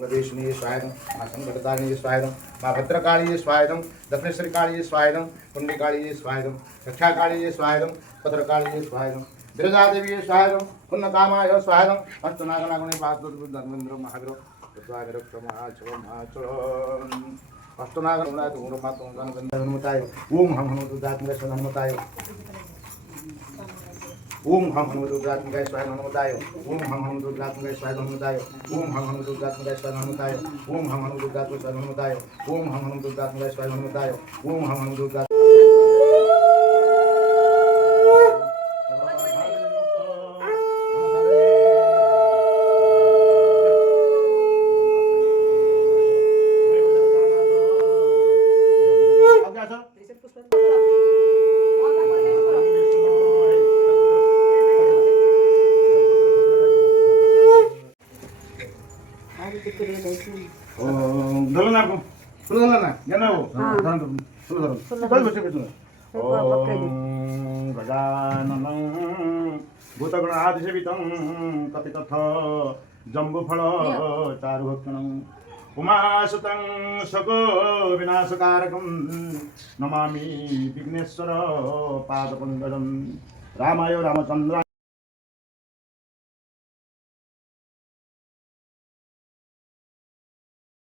वेशनीय स्वायदम माँ संकटतारिणी स्वायदम माँ भद्रकाली स्वायदम दक्षिणेश्वरी काली स्वायदम पुण्यकाली स्वायदम रक्षाकाली स्वायदम भद्रकाली स्वायदम दुर्गादेवी स्वायदम पुण्यकामाय स्वायदम अष्टनागनागुणे धर्मेन्द्र महाग्रह अष्टनागनाय ओम हम हनुमताय हनुमताय ओम हम हनुमताय स्वाय हनुमताय ओम हम हनुमताय स्वाय हनुमताय ओम हम हनुमताय स्वाय हनुमताय ओम हम हनुमताय स्वाय हनुमताय ओम हम हनुमताय स्वाय हनुमताय ओम हम हनुमताय भूतगण आदिसेवितं कपितथ जम्बुफल चारुभक्षणं उमासुतं सगो विनाशकारकं नमामि विघ्नेश्वर पादपङ्कजं रामाय रामचन्द्राय